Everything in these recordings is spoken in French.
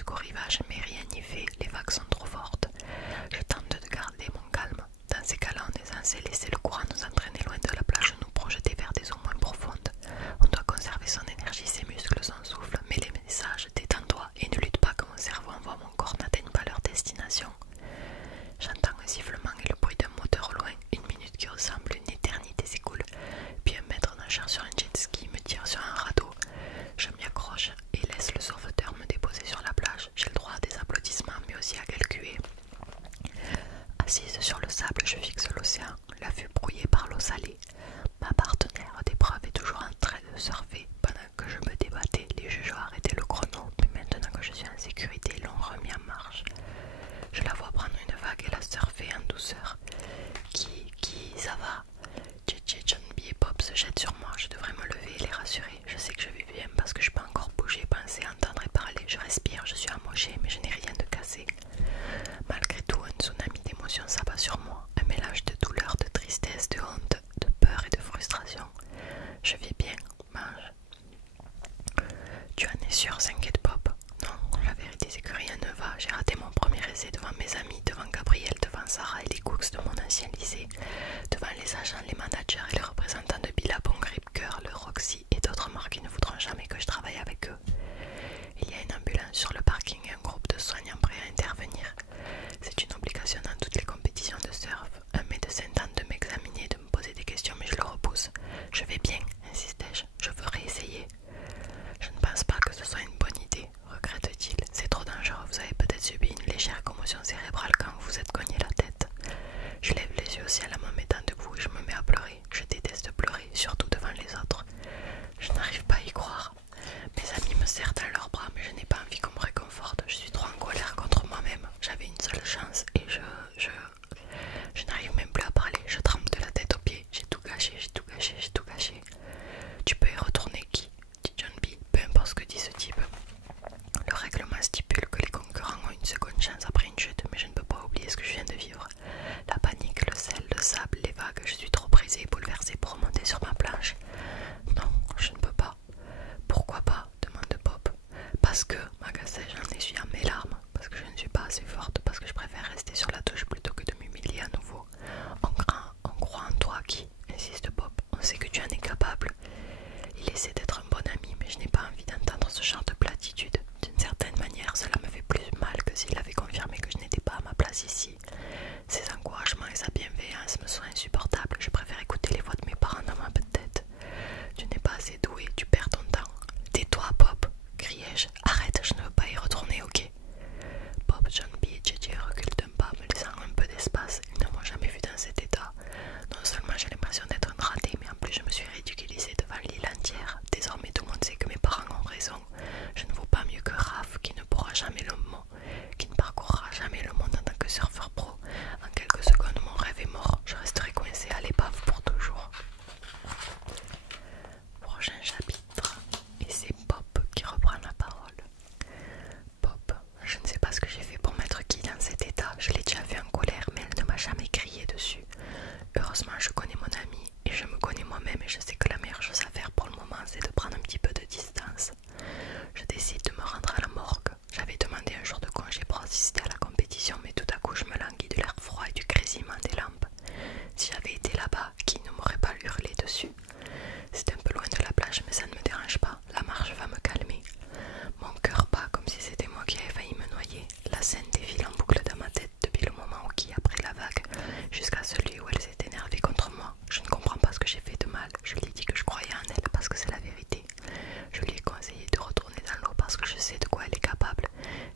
jusqu'au rivage, mais rien n'y fait, les vagues sont trop fortes. Je tente de garder mon calme. Dans ces cas-là, on est censé laisser le courant nous entraîner loin de la plage ou nous projeter vers des eaux moins profondes. On doit conserver son énergie, ses muscles, son souffle, mais les messages détends-toi et ne lutte pas quand mon cerveau envoie mon corps n'atteigne pas leur destination. J'entends un sifflement et le bruit d'un moteur au loin. Une minute qui ressemble à une éternité s'écoule. Puis un maître nageur sur un jet ski me tire sur un radeau. Je m'y accroche et laisse le sauveteur me déposer sur la plage. J'ai le droit à des applaudissements mais aussi à quelques huées. Assise sur le sable, je fixe l'océan, la vue brouillée par l'eau salée. Ma partenaire d'épreuve est toujours en train de surfer. Pendant que je me débattais, les juges ont arrêté le chrono, mais maintenant que je suis en sécurité, ils l'ont remis en marche. Je la vois prendre une vague et la surfer en douceur. Ça va? JJ, John B et Pop se jettent sur moi. Je devrais me lever et les rassurer. Je sais que je vais bien parce que je peux encore bouger, penser, entendre et parler. Je respire, je suis amochée, mais je n'ai rien de cassé. Malgré tout, un tsunami d'émotions s'abat sur moi. Un mélange de douleur, de tristesse, de honte, de peur et de frustration. Je vais bien, mange. Tu en es sûr, s'inquiète Pop? Non, la vérité c'est que rien ne va. J'ai raté mon premier essai devant mes amis, devant Gabriel, devant Sarah et les cooks de mon ancien lycée, devant les agents, les managers et les représentants de Billabong, Rip Curl, Roxy et d'autres marques qui ne voudront jamais que je travaille avec eux. Il y a une ambulance sur le parking et un groupe de soignants prêts à intervenir. C'est une obligation dans toutes les compétitions de surf. Un médecin tente de m'examiner et de me poser des questions mais je le repousse. Je vais bien, insistais-je, je veux réessayer. Je ne pense pas que ce soit une bonne idée, regrette-t-il. C'est trop dangereux, vous avez peut-être subi une légère commotion cérébrale quand vous vous êtes cogné la tête. Je lève les yeux au ciel en me mettant debout et je me mets à pleurer. Je déteste pleurer, surtout devant les autres. Je n'arrive pas à y croire. Mes amis me serrent dans leurs bras, mais je n'ai pas envie qu'on me réconforte. Je suis trop en colère contre moi-même. J'avais une seule chance et je n'arrive même plus à parler. Je tremble de la tête aux pieds. J'ai tout gâché, j'ai tout gâché, j'ai tout gâché. Tu peux y retourner, qui? Dit John B. Peu importe ce que dit ce type. Le règlement stipule que les concurrents ont une seconde chance après une chute, mais je ne peux pas oublier ce que je viens de vivre. La panique, le sel, le sable, les vagues, je suis trop brisée et bouleversée pour remonter sur ma planche. Non, je ne peux pas. Pourquoi pas? Demande Pop. Parce que, m'agaçai-je en essuyant mes larmes, parce que je ne suis pas assez forte, parce que je préfère rester sur la touche plutôt que de m'humilier à nouveau. On croit en toi, qui? Insiste Pop. On sait que tu en es capable. Il essaie d'être un bon ami, mais je n'ai pas envie d'entendre ce genre de platitude. D'une certaine manière, cela me fait plus mal que s'il avait confirmé que je n'étais pas à ma place ici. Ses encouragements et sa bienveillance me sont insupportables. Je préfère écouter les voix de mes parents dans ma tête. Tu n'es pas assez doué, tu perds ton temps. Tais-toi, Pop, criai-je. Arrête, je ne veux pas y retourner, ok? Pop, John B et JJ reculent d'un pas, me laissant un peu d'espace. Ils ne m'ont jamais vu dans cet état. Non seulement j'ai l'impression d'être un raté, mais en plus je me suis ridiculisée devant l'île entière. Désormais tout le monde sait que mes parents ont raison. Je ne vaux pas mieux que Raph, qui ne pourra jamais le mot, qui ne parcourra jamais le monde en tant que surfeur pro. En quelques secondes, mon rêve est mort. Je resterai coincée à l'épave pour toujours. Prochain chapitre. Et c'est Pop qui reprend la parole. Pop, je ne sais pas ce que j'ai fait pour mettre Guy dans cet état. Je l'ai déjà fait en colère, mais elle ne m'a jamais crié dessus. Heureusement, je connais mon ami et je me connais moi-même et je sais que la meilleure chose à faire pour le moment, c'est de prendre un petit peu de distance. Je décide de me rendre à la morgue. J'avais demandé un jour de congé pour assister à la compétition, mais tout à coup, je me languis de l'air froid et du grésillement des lampes. Si j'avais été là-bas, qui ne m'aurait pas hurlé dessus? C'est un peu loin de la plage, mais ça ne me dérange pas. La marche va me calmer. Mon cœur bat comme si c'était moi qui avais failli me noyer. La scène défile en boucle dans ma tête depuis le moment où Guy a pris la vague jusqu'à celui où elle s'est énervée contre moi. Je ne comprends pas ce que j'ai fait de mal. Je lui ai dit que je croyais en elle parce que c'est la vérité. Je lui ai conseillé de retourner dans l'eau parce que je sais de quoi elle est capable.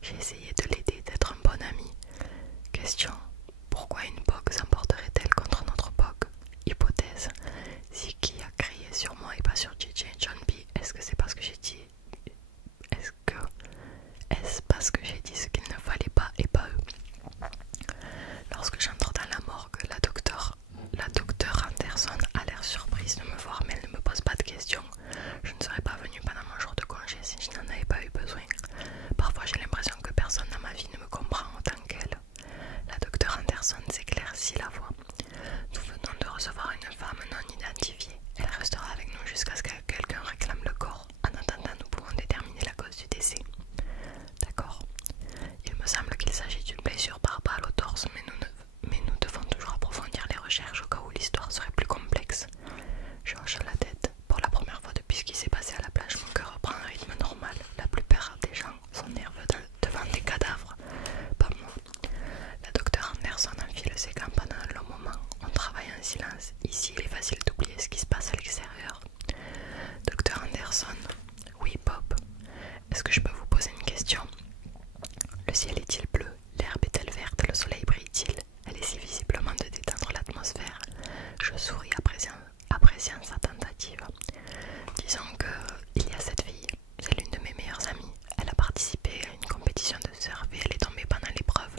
J'ai essayé de l'aider, d'être un bon ami. Question. Pourquoi une POC s'emporterait-elle contre notre POC? Hypothèse. Si Guy a crié sur moi et pas sur JJ et John B, est-ce que c'est parce que j'ai dit... Est-ce parce que j'ai dit ce qu'il ne fallait pas et Le ciel est-il bleu? L'herbe est-elle verte? Le soleil brille-t-il? Elle essaie visiblement de détendre l'atmosphère. Je souris appréciant sa tentative. Disons qu'il y a cette fille, c'est l'une de mes meilleures amies. Elle a participé à une compétition de surf et elle est tombée pendant l'épreuve.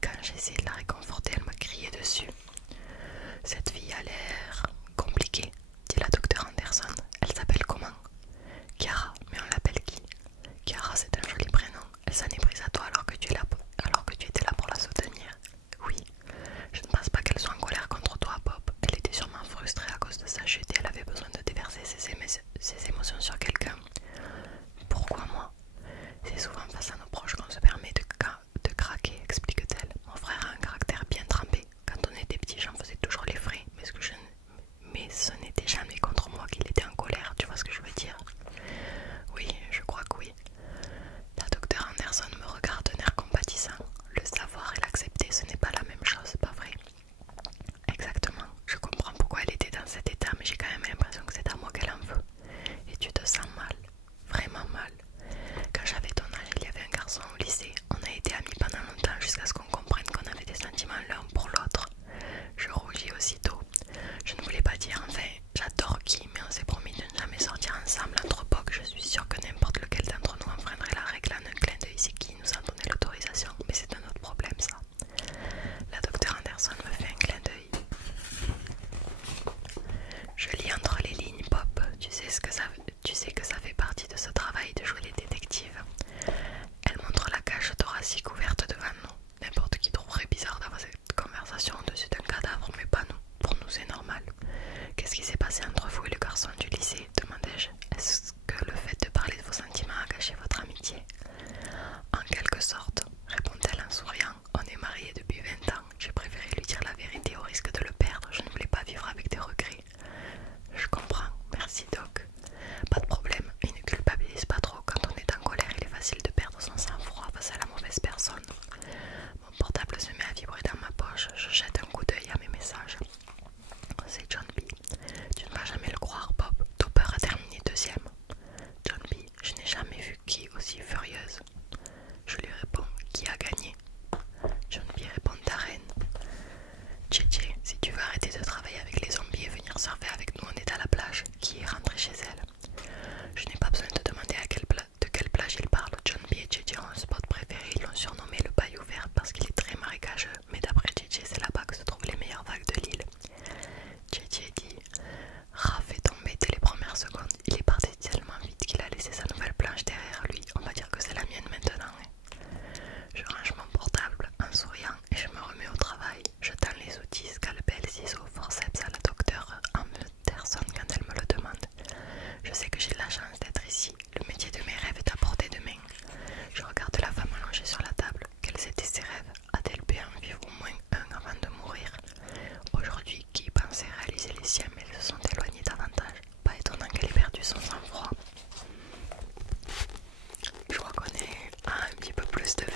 Quand j'ai essayé de la réconforter, elle m'a crié dessus. Cette fille a l'air compliquée, dit la docteure Anderson. Elle s'appelle comment? Chiara, mais on l'appelle qui? Chiara, c'est un joli prénom. Elle s'en est prise à toi alors que tu étais là pour la soutenir. Oui, je ne pense pas qu'elle soit en colère contre toi, Bob. Elle était sûrement frustrée à cause de sa chute et elle avait besoin de déverser ses émotions sur quelqu'un. Pourquoi moi? C'est souvent face à nos proches qu'on se permet de craquer, explique-t-elle. Mon frère a un caractère bien trempé. Quand on était petit, j'en faisais toujours les frais, mais ce n'était jamais contre moi qu'il était en colère, tu vois ce que je veux dire? Oui, je crois que oui. La docteure Anderson me regarde d'un air compatissant. Le savoir et l'accepter, ce n'est pas la même chose, pas vrai? Exactement, je comprends pourquoi elle était dans cet état, mais j'ai quand même l'impression que c'est à moi qu'elle en veut. Et tu te sens mal, vraiment mal. Quand j'avais ton âge, il y avait un garçon au lycée. On a été amis pendant longtemps jusqu'à ce qu'on comprenne qu'on avait des sentiments l'un pour l'autre. Je rougis aussitôt. Je ne voulais pas dire, enfin, j'adore qui, mais on s'est promis de ne jamais sortir ensemble entre pocs. Je suis sûre que n'importe lequel d'entre nous enfreindrait la règle en un clin d'œil. C'est qui nous a donné l'autorisation, mais c'est un autre problème ça. La docteure Anderson me fait un clin d'œil. Je lis entre les lignes, Pop. Tu sais que ça fait partie de ce travail de jouer les détectives. Elle montre la cage thoracique ouverte devant nous. N'importe qui trouverait bizarre d'avoir cette conversation au-dessus d'un cadavre, mais pas nous. Pour nous, c'est normal. Qu'est-ce qui s'est passé entre vous et le garçon du lycée? Demandai-je. Est-ce que le fait de parler de vos sentiments a gâché votre amitié? En quelque sorte, répond-elle en souriant. On est mariés depuis 20 ans. J'ai préféré lui dire la vérité au risque de le perdre. Je ne voulais pas vivre avec des regrets. Je comprends. Merci, Doc. Pas de problème. Il ne culpabilise pas trop. Quand on est en colère, il est facile de perdre son sang-froid face à la mauvaise personne. Mon portable se met à vibrer dans ma poche. Je jette un coup d'œil à mes messages. C'est John B. Tu ne vas jamais le croire, Bob. Topper a terminé deuxième. John B. Je n'ai jamais vu qui aussi furieuse. Je lui réponds. Qui a gagné? John B. répond Darren. JJ, si tu veux arrêter de travailler avec les zombies et venir surfer avec nous, on est à la plage. Qui est rentré chez elle? Je n'ai pas besoin de demander de quelle plage il parle. John B et JJ ont un spot préféré. Ils l'ont surnommé le Bayou Vert parce qu'il est très marécageux. Mais d'après JJ, c'est là-bas que se trouvent les meilleures vagues de l'île. JJ dit Raph est tombé dès les premières secondes. Il est parti tellement vite qu'il a laissé sa nouvelle planche derrière lui. On va dire que c'est la mienne maintenant. Je range mon portable en souriant et je me remets au travail. Je tends les outils, scalpel, ciseaux, forceps à la docteure Anderson quand elle me le demande. Je sais que j'ai de la chance d'être ici. Le métier de mes rêves est à portée de main. Je regarde la femme allongée sur la table. Quels étaient ses rêves? A-t-elle pu en vivre au moins un avant de mourir? Aujourd'hui, qui pensait réaliser les siens, mais ils se sont éloignés davantage. Pas étonnant qu'elle ait perdu son sang-froid. Je crois qu'on est à un petit peu plus de 20